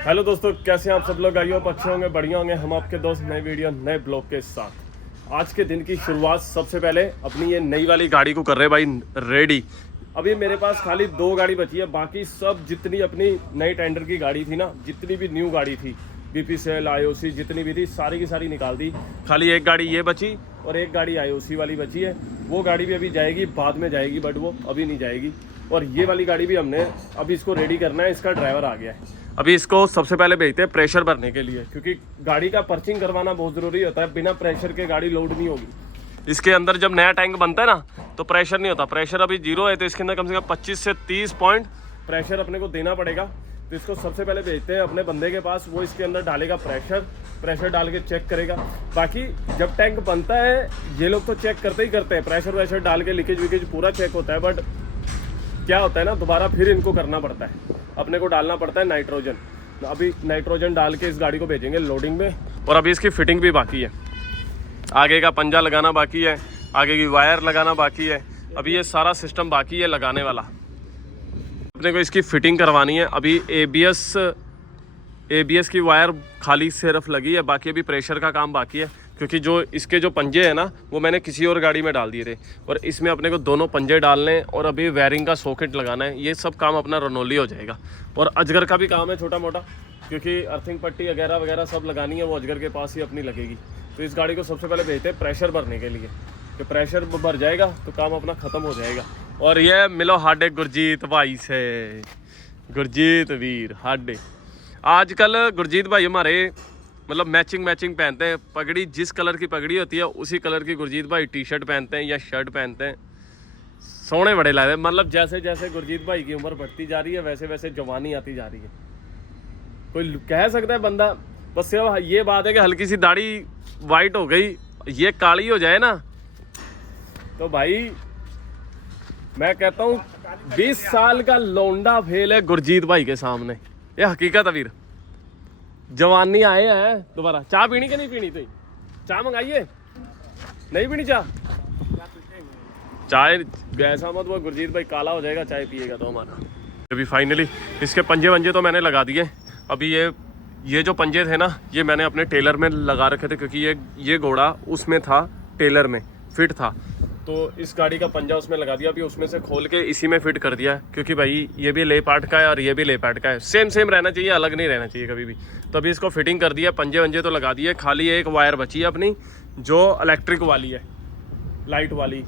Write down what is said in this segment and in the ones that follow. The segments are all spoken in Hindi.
हेलो दोस्तों, कैसे हैं आप सब लोग? आइए आप अच्छे होंगे, बढ़िया होंगे। हम आपके दोस्त नए वीडियो नए ब्लॉग के साथ आज के दिन की शुरुआत सबसे पहले अपनी ये नई वाली गाड़ी को कर रहे हैं भाई रेडी। अभी मेरे पास खाली 2 गाड़ी बची है, बाकी सब जितनी अपनी नई टेंडर की गाड़ी थी ना, जितनी भी न्यू गाड़ी थी, BPCL IOC जितनी भी थी सारी की सारी निकाल दी। खाली एक गाड़ी ये बची और एक गाड़ी IOC वाली बची है। वो गाड़ी भी अभी जाएगी, बाद में जाएगी, बट वो अभी नहीं जाएगी। और ये वाली गाड़ी भी हमने अभी इसको रेडी करना है। इसका ड्राइवर आ गया है, अभी इसको सबसे पहले भेजते हैं प्रेशर भरने के लिए, क्योंकि गाड़ी का पर्चिंग करवाना बहुत ज़रूरी होता है। बिना प्रेशर के गाड़ी लोड नहीं होगी। इसके अंदर जब नया टैंक बनता है ना, तो प्रेशर नहीं होता। प्रेशर अभी 0 है, तो इसके अंदर कम से कम 25 से 30 पॉइंट प्रेशर अपने को देना पड़ेगा। तो इसको सबसे पहले भेजते हैं अपने बंदे के पास, वो इसके अंदर डालेगा प्रेशर डाल के चेक करेगा। बाकी जब टैंक बनता है ये लोग तो चेक करते ही करते हैं, प्रेशर वैशर डाल के लीकेज विकेज पूरा चेक होता है। बट क्या होता है ना, दोबारा फिर इनको करना पड़ता है, अपने को डालना पड़ता है नाइट्रोजन। अभी नाइट्रोजन डाल के इस गाड़ी को भेजेंगे लोडिंग में। और अभी इसकी फिटिंग भी बाकी है, आगे का पंजा लगाना बाकी है, आगे की वायर लगाना बाकी है। अभी ये सारा सिस्टम बाकी है लगाने वाला। अपने को इसकी फिटिंग करवानी है। अभी ABS की वायर खाली सिर्फ लगी है, बाकी अभी प्रेशर का काम बाकी है, क्योंकि जो इसके जो पंजे हैं ना, वो मैंने किसी और गाड़ी में डाल दिए थे। और इसमें अपने को दोनों पंजे डालने हैं और अभी वायरिंग का सॉकेट लगाना है। ये सब काम अपना रनोली हो जाएगा। और अजगर का भी काम है छोटा मोटा, क्योंकि अर्थिंग पट्टी वगैरह वगैरह सब लगानी है, वो अजगर के पास ही अपनी लगेगी। तो इस गाड़ी को सबसे पहले भेजते हैं प्रेशर भरने के लिए, कि प्रेशर भर जाएगा तो काम अपना ख़त्म हो जाएगा। और ये मिलो हाडे गुरजीत भाई से, गुरजीत वीर हाडे। आजकल गुरजीत भाई हमारे मतलब मैचिंग पहनते हैं। पगड़ी जिस कलर की पगड़ी होती है उसी कलर की गुरजीत भाई टी-शर्ट पहनते हैं या शर्ट पहनते हैं। सोने बड़े लगते हैं। मतलब जैसे जैसे गुरजीत भाई की उम्र बढ़ती जा रही है, वैसे वैसे जवानी आती जा रही है। कोई कह सकता है बंदा, बस सिर्फ ये बात है कि हल्की सी दाढ़ी वाइट हो गई, ये काली हो जाए ना, तो भाई मैं कहता हूँ 20 साल का लौंडा फेल है गुरजीत भाई के सामने। ये हकीकत है वीर, जवानी आए हैं दोबारा। चाय पीनी कि नहीं पीनी? तो चाय मंगाइए, नहीं पीनी चाय ऐसा मत वो गुरजीत भाई काला हो जाएगा चाय पिएगा तो हमारा। अभी फाइनली इसके पंजे वंजे तो मैंने लगा दिए। अभी ये जो पंजे थे ना, ये मैंने अपने टेलर में लगा रखे थे, क्योंकि ये घोड़ा उसमें था, टेलर में फिट था। तो इस गाड़ी का पंजा उसमें लगा दिया। अभी उसमें से खोल के इसी में फिट कर दिया, क्योंकि भाई ये भी ले पार्ट का है और ये भी ले पार्ट का है। सेम रहना चाहिए, अलग नहीं रहना चाहिए कभी भी। तो अभी इसको फिटिंग कर दिया, पंजे वंजे तो लगा दिए। खाली एक वायर बची है अपनी, जो इलेक्ट्रिक वाली है, लाइट वाली,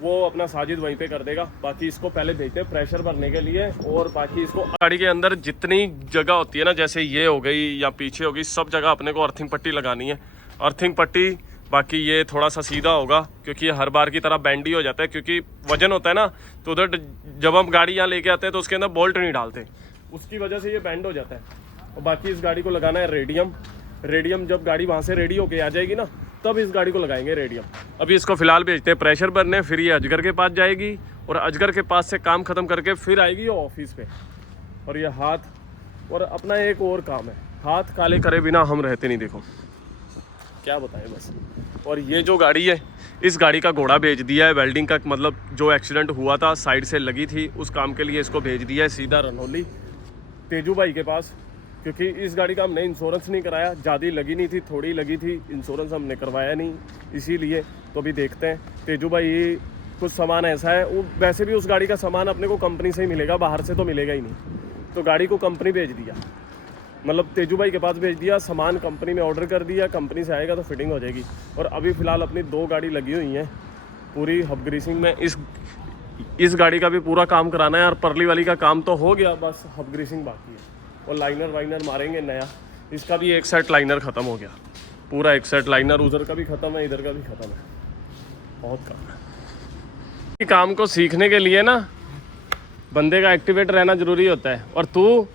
वो अपना साजिद वहीं पे कर देगा। बाकी इसको पहले भेजते हैं प्रेशर भरने के लिए। और बाकी इसको गाड़ी के अंदर जितनी जगह होती है ना, जैसे ये हो गई या पीछे हो गई, सब जगह अपने को अर्थिंग पट्टी लगानी है। अर्थिंग पट्टी बाकी ये थोड़ा सा सीधा होगा, क्योंकि ये हर बार की तरह बैंड ही हो जाता है, क्योंकि वजन होता है ना। तो उधर जब हम गाड़ी यहाँ लेके आते हैं तो उसके अंदर बोल्ट नहीं डालते, उसकी वजह से ये बैंड हो जाता है। और बाकी इस गाड़ी को लगाना है रेडियम। जब गाड़ी वहाँ से रेडी होके आ जाएगी ना, तब इस गाड़ी को लगाएंगे रेडियम। अभी इसको फिलहाल भेजते हैं प्रेशर भरने, फिर ये अजगर के पास जाएगी और अजगर के पास से काम ख़त्म करके फिर आएगी ऑफिस पे। और ये हाथ और अपना एक और काम है, हाथ काले करे बिना हम रहते नहीं, देखो क्या बताएं बस। और ये जो गाड़ी है, इस गाड़ी का घोड़ा भेज दिया है वेल्डिंग का, मतलब जो एक्सीडेंट हुआ था साइड से लगी थी, उस काम के लिए इसको भेज दिया है सीधा रनौली तेजू भाई के पास। क्योंकि इस गाड़ी का हमने इंश्योरेंस नहीं कराया, ज़्यादा लगी नहीं थी, थोड़ी लगी थी, इंश्योरेंस हमने करवाया नहीं, इसीलिए। तो अभी देखते हैं तेजू भाई, कुछ सामान ऐसा है, वो वैसे भी उस गाड़ी का सामान अपने को कंपनी से ही मिलेगा, बाहर से तो मिलेगा ही नहीं। तो गाड़ी को कंपनी भेज दिया, मतलब तेजू भाई के पास भेज दिया, सामान कंपनी में ऑर्डर कर दिया, कंपनी से आएगा तो फिटिंग हो जाएगी। और अभी फ़िलहाल अपनी 2 गाड़ी लगी हुई हैं पूरी हब ग्रीसिंग में। इस गाड़ी का भी पूरा काम कराना है, और परली वाली का काम तो हो गया, बस हब ग्रीसिंग बाकी है। और लाइनर वाइनर मारेंगे नया, इसका भी एक सेट लाइनर ख़त्म हो गया, पूरा एक सेट लाइनर उधर का भी ख़त्म है, इधर का भी ख़त्म है, बहुत काम है। काम को सीखने के लिए ना बंदे का एक्टिवेट रहना ज़रूरी होता है। और तू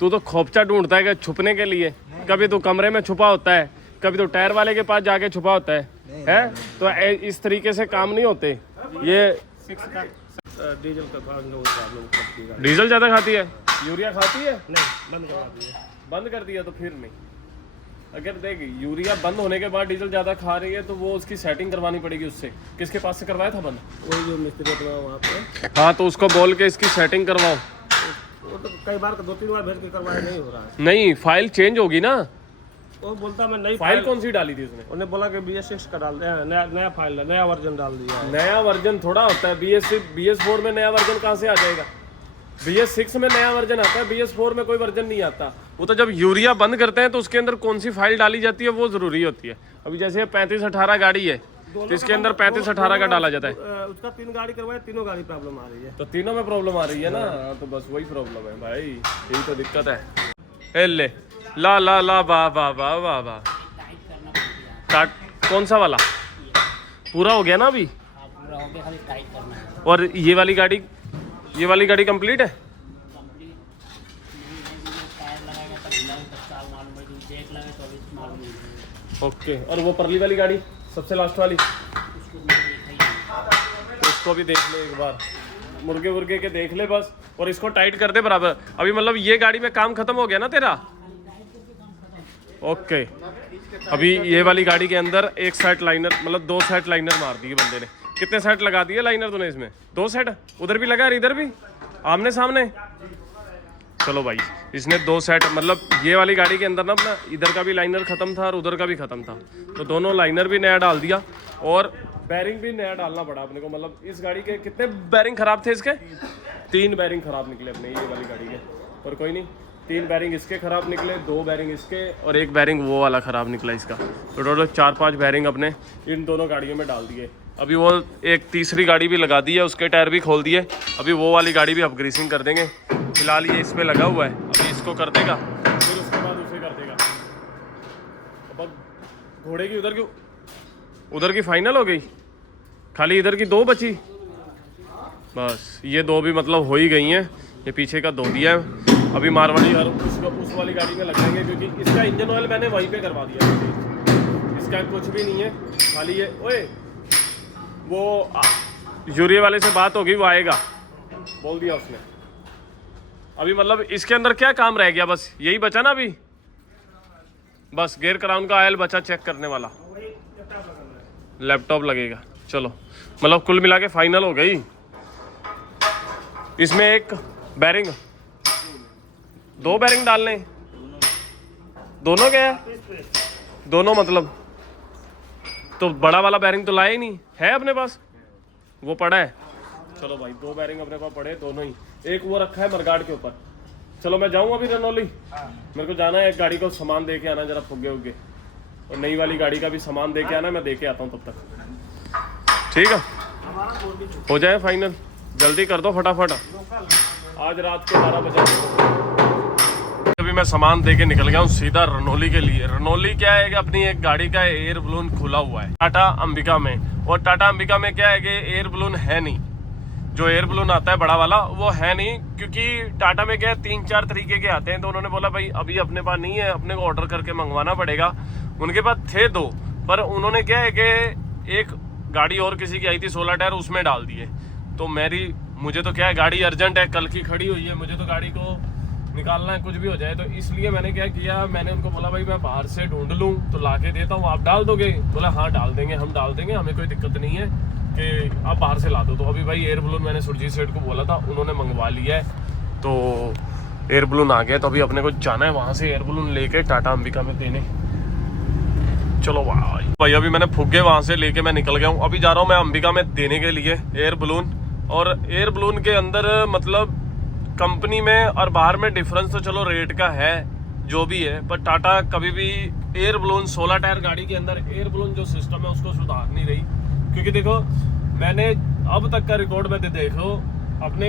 तो खोपचा ढूंढता है कि छुपने के लिए, कभी तो कमरे में छुपा होता है, कभी तो टायर वाले के पास जाके छुपा होता है। तो इस तरीके से काम नहीं होते। ये डीजल ज़्यादा खाती है, यूरिया खाती है नहीं, बंद कर दिया तो फिर नहीं। अगर देख यूरिया बंद होने के बाद डीजल ज़्यादा खा रही है, तो वो उसकी सेटिंग करवानी पड़ेगी उससे। किसके पास से करवाया था बंद? वही जो मिस्त्री अपना वहाँ पे। हाँ, तो उसको बोल के इसकी सेटिंग करवाओ। वो तो कई बार 2-3 बार भेज के करवाया, नहीं हो रहा है। नहीं फाइल चेंज होगी ना। वो बोलता मैं नई फाइल कौन सी डाली थी उसने? उन्हें बोला कि BS6 का डाल दिया, नया फाइल, नया वर्जन डाल दिया है। नया वर्जन थोड़ा होता है, BS4 में नया वर्जन कहाँ से आ जाएगा? BS6 में नया वर्जन आता है, BS4 में कोई वर्जन नहीं आता। वो तो जब यूरिया बंद करते हैं तो उसके अंदर कौन सी फाइल डाली जाती है वो जरूरी होती है। अभी जैसे 3518 गाड़ी है तो इसके अंदर 3518 का डाला जाता है। उसका 3 गाड़ी करवाया, तीनों गाड़ी प्रॉब्लम आ रही है। तो तीनों में प्रॉब्लम आ रही है ना, तो बस वही प्रॉब्लम है भाई, यही तो दिक्कत है। ले ला ला ला वाह वाह वाह वाह वाह। कौन सा वाला पूरा हो गया ना अभी? पूरा हो गया, खाली टाइट करना है। और ये वाली गाड़ी कंप्लीट है? टायर लगाएगा तब हिलाएगा तब चाल मालूम पड़ेगी, ब्रेक लगाए तो अभी मालूम नहीं पड़ेगा। ओके। और वो परली वाली गाड़ी सबसे लास्ट वाली, उसको भी देखा ही उसको भी देख ले एक बार, मुर्गे के देख ले बस। और इसको टाइट कर दे बराबर। अभी मतलब ये गाड़ी में काम खत्म हो गया ना तेरा? ओके। अभी ये वाली गाड़ी के अंदर एक सेट लाइनर, मतलब 2 सेट लाइनर मार दिए बंदे ने। कितने सेट लगा दिए लाइनर तूने इसमें? 2 सेट? उधर भी लगा और इधर भी आमने सामने? चलो भाई, इसने 2 सेट, मतलब ये वाली गाड़ी के अंदर ना अपना इधर का भी लाइनर खत्म था और उधर का भी खत्म था, तो दोनों लाइनर भी नया डाल दिया और बैरिंग भी नया डालना पड़ा अपने को। मतलब इस गाड़ी के कितने बैरिंग खराब थे इसके? 3 बैरिंग खराब निकले अपने ये वाली गाड़ी के। पर कोई नहीं, 3 बैरिंग इसके खराब निकले, 2 बैरिंग इसके और 1 बैरिंग वो वाला खराब निकला इसका। तो टोटल 4-5 बैरिंग अपने इन दोनों गाड़ियों में डाल दिए। अभी वो एक तीसरी गाड़ी भी लगा दी है, उसके टायर भी खोल दिए। अभी वो वाली गाड़ी भी अपग्रेसिंग कर देंगे। फिलहाल ये इस पे लगा हुआ है, अभी इसको कर देगा फिर उसके बाद उसे कर देगा। अब घोड़े की उधर की फाइनल हो गई, खाली इधर की 2 बची बस। ये 2 भी मतलब हो ही गई हैं। ये पीछे का 2 दिया है। अभी मारवाड़ी और उस वाली गाड़ी में लगाएंगे क्योंकि इसका इंजन ऑयल मैंने वहीं पे करवा दिया। इसका कुछ भी नहीं है, खाली ये ओए वो यूरिया वाले से बात होगी, वो आएगा बोल दिया उसने। अभी मतलब इसके अंदर क्या काम रह गया? बस यही बचा ना अभी, बस गियर क्राउन का ऑयल बचा चेक करने वाला, लैपटॉप लगेगा। चलो मतलब कुल मिला के फाइनल हो गई। इसमें एक बैरिंग, 2 बैरिंग डालने, दोनों क्या है? दोनों मतलब तो बड़ा वाला बैरिंग तो लाया ही नहीं है अपने पास, वो पड़ा है। चलो भाई 2 बैरिंग अपने पास पड़े, दोनों ही। एक वो रखा है मरगाड़ के ऊपर। चलो मैं जाऊँ अभी रनौली, मेरे को जाना है एक गाड़ी को सामान दे के आना जरा फुग्गे उगे, और नई वाली गाड़ी का भी सामान दे के आना, मैं दे के आता हूँ तब तक। ठीक है, हो जाए फाइनल, जल्दी कर दो फटाफट। आज रात के 12 बजे अभी मैं सामान दे के निकल गया हूँ सीधा रनौली के लिए। रनौली क्या है कि अपनी एक गाड़ी का एयर बलून खुला हुआ है टाटा अंबिका में, और टाटा अंबिका में क्या है कि एयर बलून है नहीं। जो एयर बलून आता है बड़ा वाला वो है नहीं, क्योंकि टाटा में क्या है 3-4 तरीके के आते हैं। तो उन्होंने बोला भाई अभी अपने पास नहीं है, अपने को ऑर्डर करके मंगवाना पड़ेगा। उनके पास थे 2, पर उन्होंने क्या है कि एक गाड़ी और किसी की आई थी 16 टायर, उसमें डाल दिए। तो मुझे तो क्या है गाड़ी अर्जेंट है, कल की खड़ी हुई है, मुझे तो गाड़ी को निकालना है, कुछ भी हो जाए। तो इसलिए मैंने क्या किया, मैंने उनको बोला भाई मैं बाहर से ढूंढ लूँ तो ला के देता हूँ, आप डाल दोगे? बोला हाँ डाल देंगे, हम डाल देंगे, हमें कोई दिक्कत नहीं है कि आप बाहर से ला दो। तो अभी भाई एयर बलून मैंने सुरजीत सेठ को बोला था, उन्होंने मंगवा लिया है, तो एयर बलून आ गया। तो अभी अपने को जाना है वहाँ से एयर बलून लेके टाटा अंबिका में देने। चलो भाई अभी मैंने फुग्गे वहाँ से लेके मैं निकल गया हूँ। अभी जा रहा हूँ मैं अंबिका में देने के लिए एयर बलून। और एयर बलून के अंदर मतलब कंपनी में और बाहर में डिफरेंस तो चलो रेट का है जो भी है, पर टाटा कभी भी एयर बलून 16 टायर गाड़ी के अंदर एयर बलून जो सिस्टम है उसको सुधार नहीं रही। क्योंकि देखो मैंने अब तक का रिकॉर्ड में देखो, अपने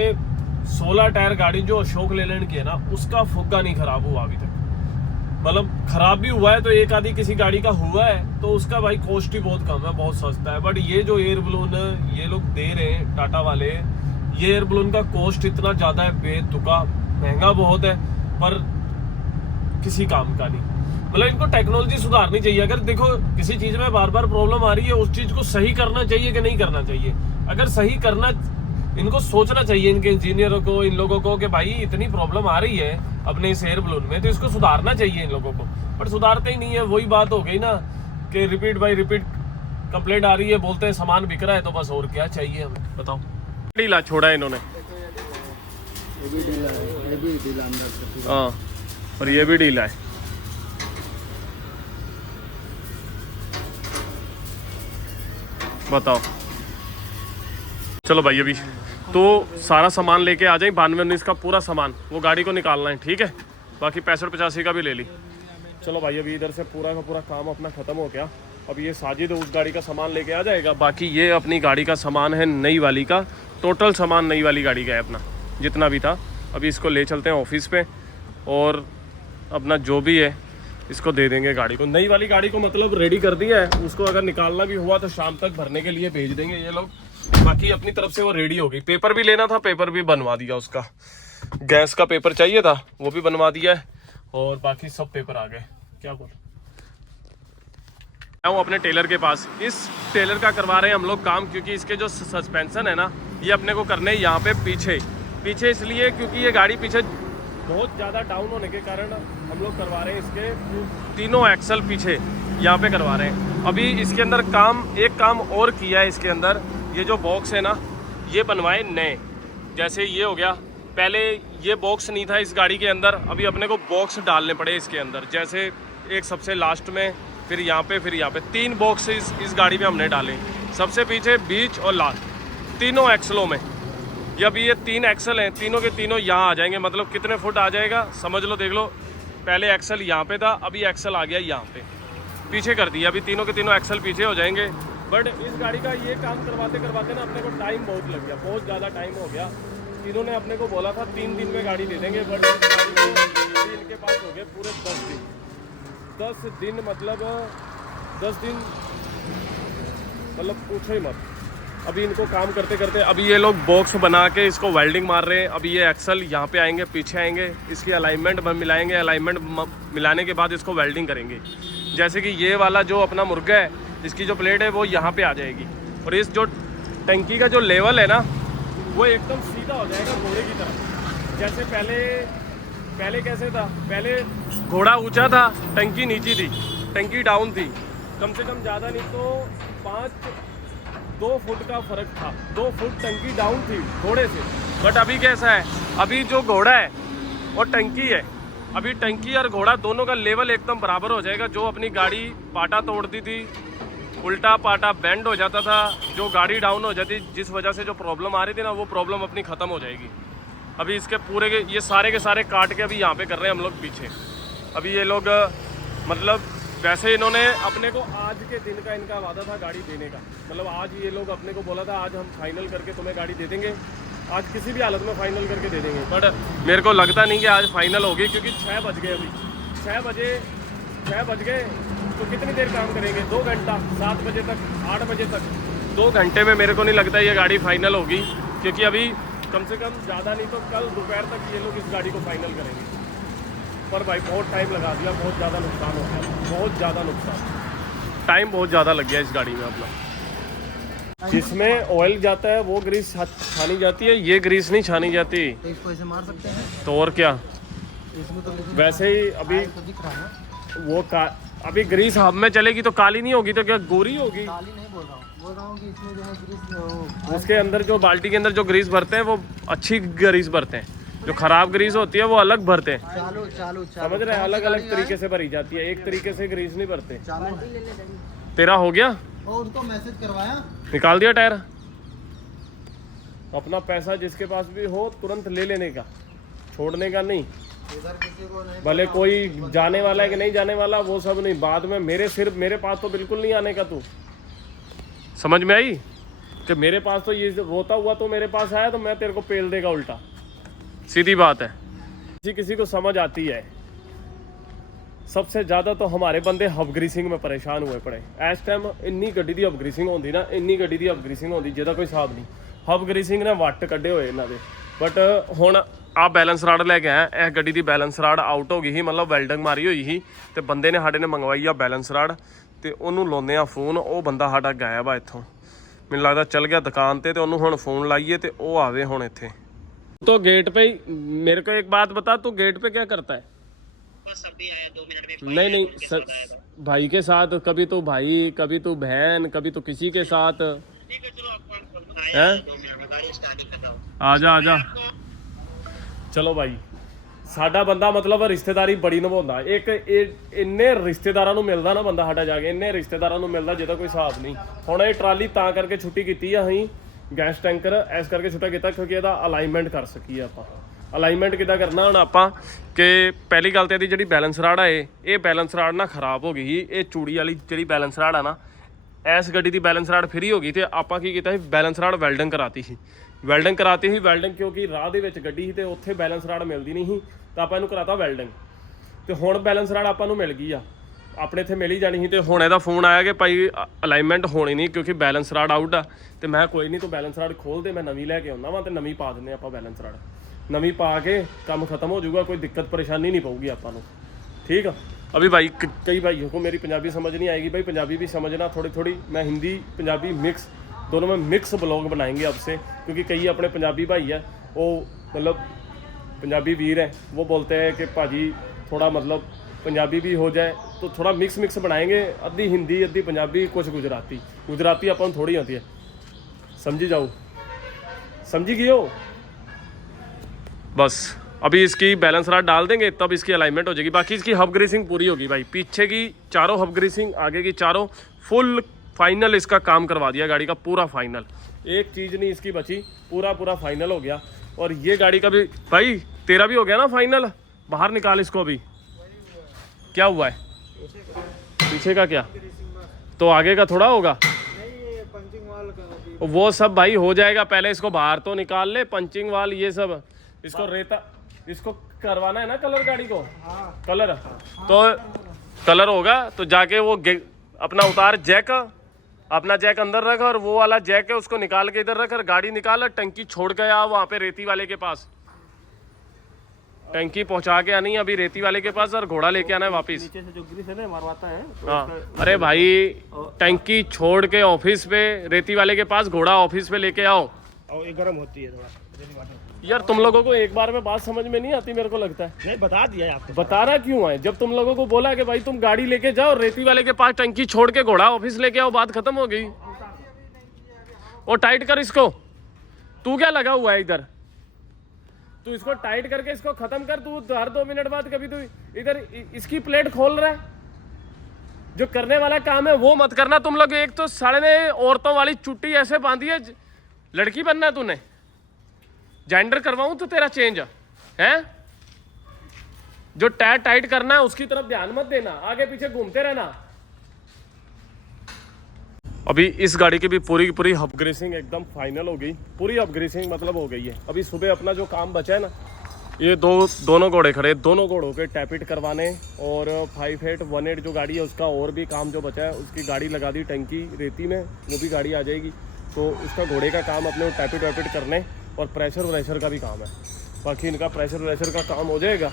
16 टायर गाड़ी जो अशोक लेलैंड की है ना, उसका फुग्गा नहीं खराब हुआ अभी तक। मतलब खराब भी हुआ है तो एक आधी किसी गाड़ी का हुआ है, तो उसका भाई कॉस्ट ही बहुत कम है, बहुत सस्ता है। बट ये जो एयर बलून ये लोग दे रहे हैं टाटा वाले, ये एयर बलून का कॉस्ट इतना ज्यादा है, बेतुका महंगा बहुत है, पर किसी काम का नहीं। मतलब इनको टेक्नोलॉजी सुधारनी चाहिए। अगर देखो किसी चीज में बार बार प्रॉब्लम आ रही है, उस चीज को सही करना चाहिए कि नहीं करना चाहिए। अगर सही करना, इनको सोचना चाहिए, इनके इंजीनियरों को, इन लोगों को, कि भाई इतनी प्रॉब्लम आ रही है अपने इस एयर बलून में, तो इसको सुधारना चाहिए इन लोगों को। बट सुधारते ही नहीं है। वही बात हो गई ना कि रिपीट बाई रिपीट कंप्लेंट आ रही है, बोलते हैं सामान बिक रहा है, तो बस और क्या चाहिए हमें, बताओ। ढीला छोड़ा इन्होंने, ये भी ढीला है, ये भी ढीला अंदर से। हाँ, और ये भी ढीला है। बताओ। चलो भाई, अभी तो सारा सामान लेके आ जाए, 92-19 का पूरा सामान, वो गाड़ी को निकालना है, ठीक है। बाकी 65-85 का भी ले ली। चलो भाई, अभी इधर से पूरा का पूरा काम अपना ख़त्म हो गया। अब ये साजिद उस गाड़ी का सामान लेके आ जाएगा, बाकी ये अपनी गाड़ी का सामान है नई वाली का, टोटल सामान नई वाली गाड़ी का है अपना, जितना भी था। अभी इसको ले चलते हैं ऑफिस पे और अपना जो भी है इसको दे देंगे गाड़ी को। नई वाली गाड़ी को मतलब रेडी कर दिया है, उसको अगर निकालना भी हुआ तो शाम तक भरने के लिए भेज देंगे ये लोग। बाकी अपनी तरफ से वो रेडी हो गई। पेपर भी लेना था, पेपर भी बनवा दिया उसका। गैस का पेपर चाहिए था, वो भी बनवा दिया है, और बाकी सब पेपर आ गए। क्या बोल, मैं हूँ अपने टेलर के पास। इस टेलर का करवा रहे हैं हम लोग काम, क्योंकि इसके जो सस्पेंशन है ना, ये अपने को करने यहाँ पे पीछे इसलिए क्योंकि ये गाड़ी पीछे बहुत ज़्यादा डाउन होने के कारण हम लोग करवा रहे हैं। इसके तीनों एक्सल पीछे यहाँ पे करवा रहे हैं। अभी इसके अंदर एक काम और किया है इसके अंदर। ये जो बॉक्स है ना, ये बनवाए नए। जैसे ये हो गया, पहले ये बॉक्स नहीं था इस गाड़ी के अंदर, अभी अपने को बॉक्स डालने पड़े इसके अंदर। जैसे एक सबसे लास्ट में, फिर यहाँ पे 3 बॉक्स इस गाड़ी में हमने डाले, सबसे पीछे, बीच और लास्ट, तीनों एक्सलों में। ये अभी ये 3 एक्सल हैं, तीनों के तीनों यहाँ आ जाएंगे। मतलब कितने फुट आ जाएगा समझ लो, देख लो। पहले एक्सल यहाँ पे था, अभी एक्सल आ गया यहाँ पे, पीछे कर दिया। अभी तीनों के तीनों एक्सल पीछे हो जाएंगे। बट इस गाड़ी का ये काम करवाते करवाते ना अपने को टाइम बहुत लग गया, बहुत ज़्यादा टाइम हो गया। इन्होंने अपने को बोला था 3 दिन में गाड़ी दे देंगे, बट इस गाड़ी में इनके पास हो गए पूरे 10 दिन। 10 दिन मतलब 10 दिन मतलब पूछो ही मत। अभी इनको काम करते करते अभी ये लोग बॉक्स बना के इसको वेल्डिंग मार रहे हैं। अभी ये एक्सल यहाँ पे आएंगे, पीछे आएंगे, इसकी अलाइनमेंट मिलाएंगे, अलाइनमेंट मिलाने के बाद इसको वेल्डिंग करेंगे। जैसे कि ये वाला जो अपना मुर्गा है, इसकी जो प्लेट है वो यहाँ पे आ जाएगी, और इस जो टंकी का जो लेवल है ना, वो एकदम सीधा हो जाएगा घोड़े की तरह। जैसे पहले कैसे था, पहले घोड़ा ऊंचा था, टंकी नीची थी, टंकी डाउन थी। कम से कम ज़्यादा नहीं तो 2 फुट का फ़र्क था, 2 फुट टंकी डाउन थी घोड़े से। बट अभी कैसा है, अभी जो घोड़ा है और टंकी है, अभी टंकी और घोड़ा दोनों का लेवल एकदम बराबर हो जाएगा। जो अपनी गाड़ी पाटा तोड़ती थी, उल्टा पाटा बेंड हो जाता था, जो गाड़ी डाउन हो जाती, जिस वजह से जो प्रॉब्लम आ रही थी ना, वो प्रॉब्लम अपनी ख़त्म हो जाएगी। अभी इसके पूरे के ये सारे के सारे काट के अभी यहाँ पे कर रहे हैं हम लोग पीछे। अभी ये लोग मतलब वैसे इन्होंने अपने को आज के दिन का इनका वादा था गाड़ी देने का। मतलब आज ये लोग अपने को बोला था आज हम फाइनल करके तुम्हें गाड़ी दे देंगे, आज किसी भी हालत में फाइनल करके दे देंगे। बट मेरे को लगता नहीं कि आज फाइनल होगी, क्योंकि 6 बज गए। अभी 6 बज गए तो कितनी देर काम करेंगे, 2 घंटा, 7 बजे तक, 8 बजे तक, 2 घंटे में मेरे को नहीं लगता ये गाड़ी फाइनल होगी। क्योंकि अभी कम से कम ज़्यादा नहीं तो कल दोपहर तक ये लोग इस गाड़ी को फाइनल करेंगे। पर भाई बहुत टाइम लगा दिया, बहुत ज़्यादा नुकसान हो गया, बहुत ज़्यादा नुकसान, टाइम बहुत ज़्यादा लग गया इस गाड़ी में अपना। जिसमें ऑयल जाता है वो ग्रीस छानी जाती है, ये ग्रीस नहीं छानी जाती। इसको ऐसे मार सकते हैं तो और क्या, इसमें तो वैसे ही अभी तो दिख रहा है वो अभी ग्रीस हब में चलेगी तो काली नहीं होगी तो क्या गोरी होगी। काली नहीं बोल रहा हूँ कि इसमें जो है ग्रीस उसके अंदर जो बाल्टी के अंदर जो ग्रीस भरते हैं वो अच्छी ग्रीस भरते हैं, जो खराब ग्रीस होती है वो अलग भरते हैं। चालू समझ रहे हैं, अलग अलग तरीके से भरी जाती है, एक तरीके से ग्रीस नहीं भरते। चालू तेरा हो गया, और उनको मैसेज करवाया, निकाल दिया टायर। अपना पैसा जिसके पास भी हो तुरंत ले लेने का, छोड़ने का नहीं। इधर किसी को नहीं भले कोई जाने वाला है कि नहीं जाने वाला, वो सब नहीं। बाद में मेरे पास तो बिल्कुल नहीं आने का। तू समझ में आई कि मेरे पास तो ये रोता हुआ तो मेरे पास आया तो मैं तेरे को पेल देगा उल्टा, सीधी बात है। किसी को समझ आती है। सबसे ज़्यादा तो हमारे बंदे हब ग्रीसिंग में परेशान हुए पड़े। इस टाइम इन्नी गड्डी दी हब ग्रीसिंग होती ना, इन्नी गड्डी दी हब ग्रीसिंग होती जिहदा कोई हिसाब नहीं। हब ग्रीसिंग ने वट कड्ढे हुए इन्हों के। बट हुण आ बैलेंस राड लैके आया, यह गड्डी दी बैलेंस राड आउट हो गई ही, मतलब वेल्डिंग मारी हुई ही, तो बंदे ने साडे ने मंगवाई आ बैलेंस राड, तो उन्होंने लाने आ फोन। वो बंदा साडा गायब आ इत्थों, मैनूं लगदा चल गया दुकान ते, उन्होंने हुण फोन लाइए तो वो आवे हुण इत्थे। तो गेट पे ही मेरे को एक बात बता, तू गेट पे क्या करता है? बस अभी आया 2 मिनट में। नहीं सर, भाई के साथ, कभी तो भाई, कभी तो बहन, कभी तो किसी के साथ। ठीक है चलो, आप हैं 2 मिनट में गाड़ी स्टार्ट करता हूं। आजा ਚਲੋ ਬਾਈ ਸਾਡਾ ਬੰਦਾ ਮਤਲਬ ਰਿਸ਼ਤੇਦਾਰੀ ਬੜੀ ਨਿਭਾਉਂਦਾ। ਇੰਨੇ ਰਿਸ਼ਤੇਦਾਰਾਂ ਨੂੰ ਮਿਲਦਾ ਨਾ ਬੰਦਾ ਸਾਡਾ ਜਾ ਕੇ, ਇੰਨੇ ਰਿਸ਼ਤੇਦਾਰਾਂ ਨੂੰ ਮਿਲਦਾ ਜਿਹਦਾ ਕੋਈ ਹਿਸਾਬ ਨਹੀਂ। ਹੁਣ ਇਹ ਟਰਾਲੀ ਤਾਂ ਕਰਕੇ ਛੁੱਟੀ ਕੀਤੀ ਆ ਅਸੀਂ, ਗੈਸ ਟੈਂਕਰ ਇਸ ਕਰਕੇ ਛੁੱਟਾ ਕੀਤਾ ਕਿਉਂਕਿ ਇਹਦਾ ਅਲਾਈਨਮੈਂਟ ਕਰ ਸਕੀਏ ਆਪਾਂ। ਅਲਾਈਨਮੈਂਟ ਕਿੱਦਾਂ ਕਰਨਾ ਹੁਣ ਆਪਾਂ ਕਿ ਪਹਿਲੀ ਗੱਲ ਤਾਂ ਇਹਦੀ ਜਿਹੜੀ ਬੈਲੈਂਸ ਰਾਡ ਆ ਇਹ ਬੈਲੈਂਸ ਰਾਡ ਨਾ ਖਰਾਬ ਹੋ ਗਈ ਸੀ। ਇਹ ਚੂੜੀ ਵਾਲੀ ਜਿਹੜੀ ਬੈਲੈਂਸ ਰਾਡ ਆ ਨਾ, ਇਸ ਗੱਡੀ ਦੀ ਬੈਲੈਂਸ ਰਾਡ ਫਰੀ ਹੋ ਗਈ ਤੇ ਆਪਾਂ ਕੀ ਕੀਤਾ ਸੀ, ਬੈਲੈਂਸ ਰਾਡ ਵੈਲਡਿੰਗ ਕਰਾਤੀ ਸੀ। ਵੈਲਡਿੰਗ ਕਿਉਂਕਿ ਰਾਹ ਦੇ ਵਿੱਚ ਗੱਡੀ ਸੀ ਤੇ ਉੱਥੇ ਬੈਲੈਂਸ ਰਾਡ ਮਿਲਦੀ ਨਹੀਂ ਸੀ ਤਾਂ ਆਪਾਂ ਇਹਨੂੰ ਕਰਾਤਾ ਵੈਲਡਿੰਗ। ਤੇ ਹੁਣ ਬੈਲੈਂਸ ਰਾਡ ਆਪਾਂ ਨੂੰ ਮਿਲ ਗਈ ਆ, ਆਪਣੇ ਇੱਥੇ ਮਿਲ ਹੀ ਜਾਣੀ ਸੀ। ਤੇ ਹੁਣ ਇਹਦਾ ਫੋਨ ਆਇਆ ਕਿ ਭਾਈ ਅਲਾਈਨਮੈਂਟ ਹੋਣੀ ਨਹੀਂ ਕਿਉਂਕਿ ਬੈਲੈਂਸ ਰਾਡ ਆਊਟ ਆ। ਤੇ ਮੈਂ ਕੋਈ ਨਹੀਂ ਤੂੰ ਬੈਲੈਂਸ ਰਾਡ ਖੋਲ ਦੇ, ਮੈਂ ਨਵੀਂ ਲੈ ਕੇ ਆਉਂਦਾ ਵਾਂ ਤੇ ਨਵੀਂ ਪਾ ਦਿੰਦੇ ਆਪਾਂ। ਬੈਲੈਂਸ ਰਾਡ ਨਵੀਂ ਪਾ ਕੇ ਕੰਮ ਖਤਮ ਹੋ ਜਾਊਗਾ, ਕੋਈ ਦਿੱਕਤ ਪਰੇਸ਼ਾਨੀ नहीं पऊगी ਆਪਾਂ ਨੂੰ। ठीक है। अभी भाई कई भाइयों को मेरी पंजाबी समझ नहीं आएगी, भाई पंजाबी भी समझना थोड़ी थोड़ी। मैं हिंदी पंजाबी मिक्स दोनों में मिक्स ब्लॉग बनाएंगे आपसे, क्योंकि कई अपने पंजाबी भाई है वो मतलब पंजाबी वीर हैं, वो बोलते हैं कि भाजी थोड़ा मतलब पंजाबी भी हो जाए तो थोड़ा मिक्स बनाएंगे। अद्धी हिंदी अद्धी पंजाबी कुछ गुजराती अपन थोड़ी आती है, समझी जाओ, समझी गई हो बस। अभी इसकी बैलेंस राड डाल देंगे तब इसकी अलाइनमेंट हो जाएगी। बाकी इसकी हब ग्रीसिंग पूरी होगी भाई, पीछे की चारों हब ग्रीसिंग, आगे की चारों फुल फाइनल इसका काम करवा दिया गाड़ी का पूरा फाइनल। एक चीज़ नहीं इसकी बची, पूरा फाइनल हो गया। और ये गाड़ी का भी भाई तेरा भी हो गया ना फाइनल। बाहर निकाल इसको। अभी क्या हुआ है पीछे का? क्या तो आगे का थोड़ा होगा वो सब भाई हो जाएगा। पहले इसको बाहर तो निकाल ले, पंचिंग वाल ये सब। इसको रेता इसको करवाना है ना कलर गाड़ी को। हाँ। कलर तो कलर होगा तो जाके वो अपना उतार जैक, अपना जैक अंदर रख और वो वाला जैक है उसको निकाल के इधर रख और गाड़ी निकाल और टंकी छोड़ के आ वहाँ पे रेती वाले के पास। टंकी पहुँचा के आनी है अभी रेती वाले के पास और घोड़ा लेके आना है वापस। नीचे से जो ग्रीस है ना मरवाता है तो हाँ अरे भाई टंकी छोड़ के ऑफिस पे रेती वाले के पास, घोड़ा ऑफिस पे लेके आओ। और ये गर्म होती है थोड़ा। यार तुम लोगों को एक बार में बात समझ में नहीं आती, मेरे को लगता है। नहीं बता दिया है आपको। बताना क्यों है? जब तुम लोगों को बोला कि भाई तुम गाड़ी लेके जाओ रेती वाले के पास, टंकी छोड़ के घोड़ा ऑफिस लेके आओ, बात खत्म हो गई। और टाइट कर इसको। तू क्या लगा हुआ है इधर? तू इसको टाइट करके इसको खत्म कर। तू हर 2 मिनट बाद कभी तू इधर इसकी प्लेट खोल रहा है। जो करने वाला काम है वो मत करना तुम लोग। एक तो साले ने औरतों वाली चुट्टी ऐसे बांधी है, लड़की बनना है तूने। जेंडर करवाऊं तो तेरा चेंज है। जो टायर टाइट करना है उसकी तरफ ध्यान मत देना, आगे पीछे घूमते रहना। अभी इस गाड़ी की भी पूरी की पूरी हब ग्रीसिंग एकदम फाइनल हो गई। पूरी हब ग्रीसिंग मतलब हो गई है। अभी सुबह अपना जो काम बचा है ना, ये दोनों घोड़े खड़े, दोनों घोड़ों के टैपिट करवाने और 5818 जो गाड़ी है उसका और भी काम जो बचा है। उसकी गाड़ी लगा दी टंकी रेती में, वो भी गाड़ी आ जाएगी तो उसका घोड़े का काम अपने टैपिट वैपिट करने और प्रेशर व्रेशर का भी काम है। बाकी इनका प्रेशर व्रेशर का काम हो जाएगा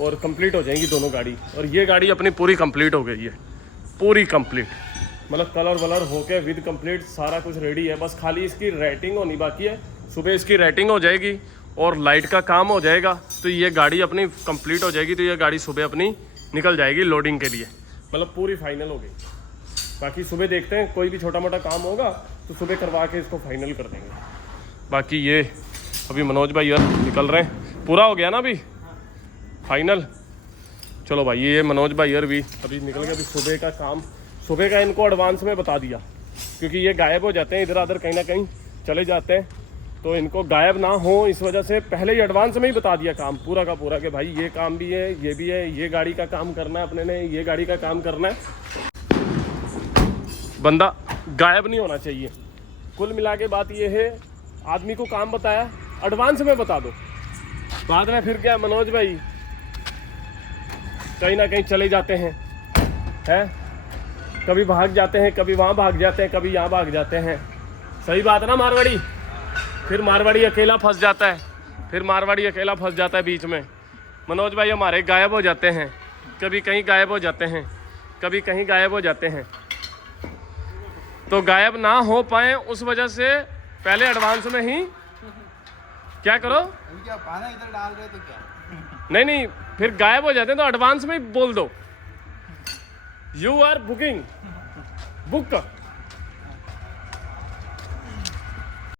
और कंप्लीट हो जाएंगी दोनों गाड़ी। और ये गाड़ी अपनी पूरी कंप्लीट हो गई है, पूरी कंप्लीट मतलब कलर वलर होके विद कंप्लीट सारा कुछ रेडी है। बस खाली इसकी रेटिंग होनी बाकी है। सुबह इसकी रेटिंग हो जाएगी और लाइट का काम हो जाएगा तो ये गाड़ी अपनी कंप्लीट हो जाएगी। तो ये गाड़ी सुबह अपनी निकल जाएगी लोडिंग के लिए, मतलब पूरी फाइनल हो गई। बाकी सुबह देखते हैं, कोई भी छोटा मोटा काम होगा तो सुबह करवा के इसको फाइनल कर देंगे। बाकी ये अभी मनोज भाई यार निकल रहे हैं, पूरा हो गया ना अभी फाइनल। चलो भाई ये मनोज भाई यार भी अभी निकल गए। अभी सुबह का काम, सुबह का इनको एडवांस में बता दिया क्योंकि ये गायब हो जाते हैं इधर उधर, कहीं ना कहीं चले जाते हैं तो इनको गायब ना हो इस वजह से पहले ही एडवांस में ही बता दिया काम पूरा का पूरा कि भाई ये काम भी है, ये भी है, ये गाड़ी का काम करना है अपने ने, ये गाड़ी का काम करना है। बंदा गायब नहीं होना चाहिए। कुल मिला के बात ये है, आदमी को काम बताया एडवांस में बता दो, बाद में फिर क्या मनोज भाई कहीं ना कहीं चले जाते हैं कभी भाग जाते हैं, कभी वहाँ भाग जाते हैं, कभी यहाँ भाग जाते हैं। सही बात है ना मारवाड़ी? फिर मारवाड़ी अकेला फंस जाता है, फिर मारवाड़ी अकेला फंस जाता है बीच में। मनोज भाई हमारे गायब हो जाते हैं, कभी कहीं गायब हो जाते हैं, कभी कहीं गायब हो जाते हैं। तो गायब ना हो पाए उस वजह से पहले एडवांस में ही क्या करो, क्या पाना इधर डाल रहे तो क्या? नहीं फिर गायब हो जाते हैं तो एडवांस में ही बोल दो यू आर बुकिंग बुक